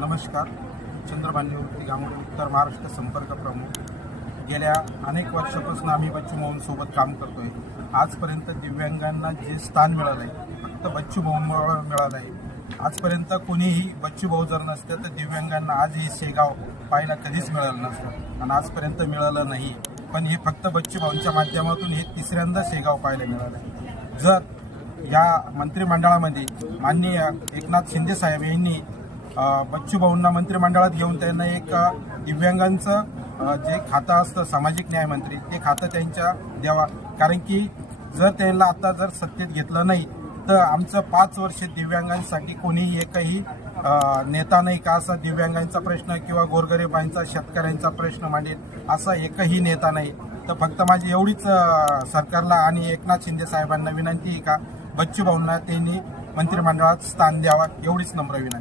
नमस्कार. चंद्रभान्यवृत्ती घामोडे उत्तर महाराष्ट्र संपर्क प्रमुख. गेल्या अनेक वर्षापासून आम्ही बच्चू भाऊंसोबत काम करतोय. आजपर्यंत दिव्यांगांना जे स्थान मिळालं आहे फक्त बच्चू भाऊंमुळे मिळालं आहे. आजपर्यंत कोणीही बच्चू भाऊ जर नसते तर दिव्यांगांना आज हे शेगाव पाहायला कधीच मिळालं नसतं आणि आजपर्यंत मिळालं नाही. पण हे फक्त बच्चू भाऊंच्या माध्यमातून हे तिसऱ्यांदा शेगाव पाहायला मिळालं आहे. जर या मंत्रिमंडळामध्ये माननीय एकनाथ शिंदे साहेब यांनी बच्चू भाऊंना मंत्रिमंडळात घेऊन त्यांना एक दिव्यांगांचं जे खातं असतं सामाजिक न्याय मंत्री ते खातं त्यांच्या द्यावा. कारण की जर त्यांना आता जर सत्तेत घेतलं नाही तर आमचं 5 वर्ष दिव्यांगांसाठी कोणीही एकही नेता नाही का असा दिव्यांगांचा प्रश्न किंवा गोरगरिबांचा शेतकऱ्यांचा प्रश्न मांडेल असा एकही नेता नाही. तर फक्त माझी एवढीच सरकारला आणि एकनाथ शिंदे साहेबांना विनंती आहे का बच्चू भाऊंना त्यांनी मंत्रिमंडळात स्थान द्यावा, एवढीच नम्र विनंती.